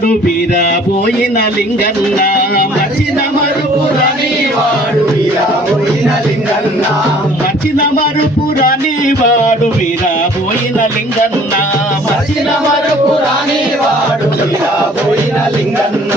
వాడు వీరబోయిన లింగన్న మర్చిన మరుపురాని వాడు వీరబోయిన లింగన్న మర్చిన మరుపురాని వాడు వీరబోయిన లింగన్న మర్చిన మరుపురాని వాడు వీరబోయిన లింగన్న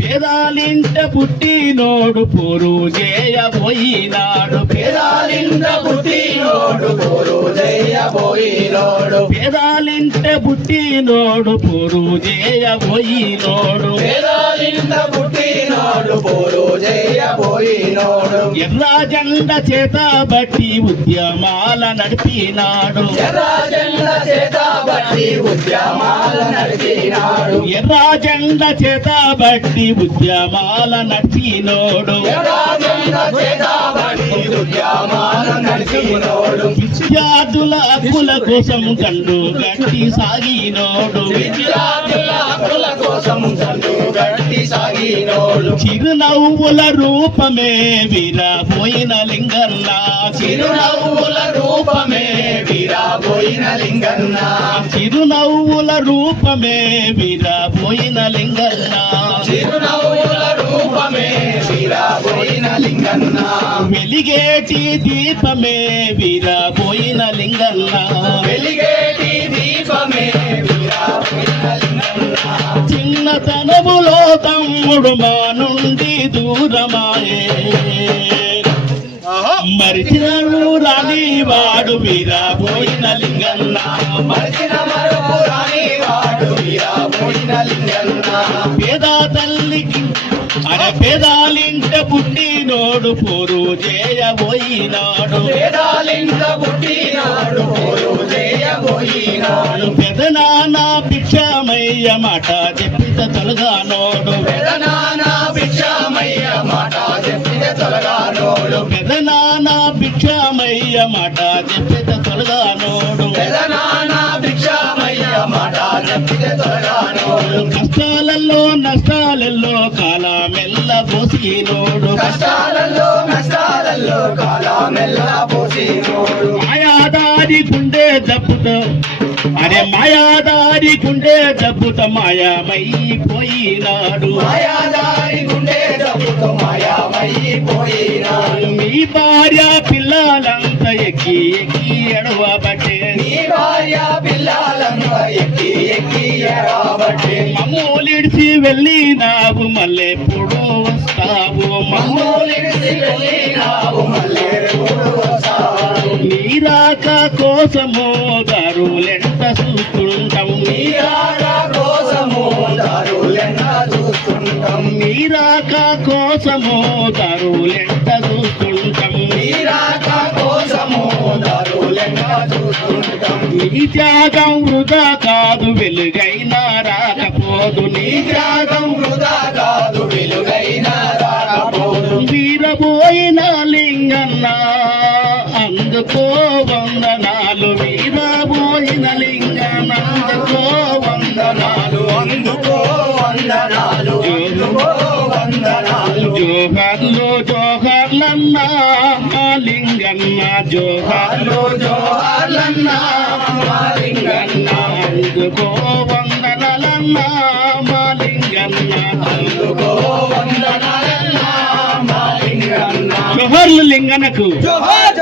పేదాలింట పుట్టినోడు పోరు చేయబోయినాడు పేదాలింట పుట్టినోడు పోరు చేయబోయినోడు పేదాలింట పుట్టినోడు పోరు చేయబోయినోడు పేదాలింట పుట్టినోడు పోరు చేయబోయినోడు ఎర్ర జెండ చేత బట్టి ఉద్యమాల నడిపినాడు ఎర్ర జెండ చేత బట్టి ఉద్యమాల నడిపినాడు ఎర్ర జెండ చేత బట్టి ఉద్యమాల నడిపినోడు ఎర్ర జెండ చేత బట్టి ఉద్యమాల నడిపినోడు విద్యార్థుల హక్కుల కోసం గండు గట్టి సాగినోడు విద్యార్థుల హక్కుల కోసం గండు గట్టి సాగినోడు చిరునవ్వుల రూపమే వీరబోయిన లింగన్న చిరునవ్వుల రూపమే వీరబోయిన లింగన్న చిరునవ్వుల రూపమే వీరబోయిన లింగన్న చిరునవ్వుల రూపమే వీరబోయిన లింగన్న వెలిగేటి దీపమే వీరబోయిన లింగన్న వెలిగేటి దీపమే వీరబోయిన లింగన్న చిన్నతనములో తమ్ముడు మా నుండి దూరమాయే మరిచినను రాని వాడు వీరబోయిన లింగన్న మరిచిన మరుపు రాని వాడు వీరబోయిన లింగన్న పేదా తల్లికి పేదాలింట పుట్టినోడు పోరు చేయబోయినాడు పేదాలింట పుట్టినాడు పోరు చేయబోయినాడు పెదనాన్న భిక్షమయ్య మాట చెప్పిత తొలగానోడు పెదనాన్న భిక్షమయ్య మాట చెప్పిత తొలగానోడు పెదనాన్న భిక్షమయ్య మాట చెప్పిత తొలగానోడు పెదనాన్న భిక్షమయ్య మాట చెప్పిత తొలగానోడు కష్టాలలో నష్టాలలో కాలమెల్ల పోసినోడు కష్టాలలో నష్టాలలో కాలమెల్ల పోసినోడు మాయాదారి గుండె జబ్బుతో మాయాదారి గుండె జబ్బుతో మాయమైపోయినాడు మాయాదారి గుండె జబ్బుతో మాయమైపోయినాడు మీ భార్య పిల్లలంతా ఎక్కి ఎక్కి ఎడవబట్టే మీ భార్య పిల్లలంతా ఎక్కి ఎక్కి ఎడవబట్టే మమ్మూలిడిచి వెళ్ళినావు మళ్ళెప్పుడు వస్తావు మమ్మూలిడిచి వెళ్ళినావు మళ్ళెప్పుడు వస్తావు నీరాక కోసము దారులెంట చూస్తుంటాం నీరాక కోసము దారులెంట చూస్తుంటాం నీరాక కోసము దారులెంట చూస్తుంటాం నీరాక కోసము దారులెంట చూస్తుంటాం నీ త్యాగం వృధా కాదు వెలుగైనా రాకపోదు నీ త్యాగం వృధా కాదు వెలుగైనా రాకపోదు వీరబోయిన లింగన్న అందుకో వందనాలు వీరబోయిన లింగన్న అందుకో వందనాలు అందుకో వందనాలు అందుకో వందనాలు జోహార్లు జోహార్లన్న లింగన్న జోహార్లు జోహార్లన్న లింగన్న అందుకో వందనాలన్న లింగన్న అందుకో వందనాలన్న లింగన్న జోహార్లు లింగన్నకు జోహార్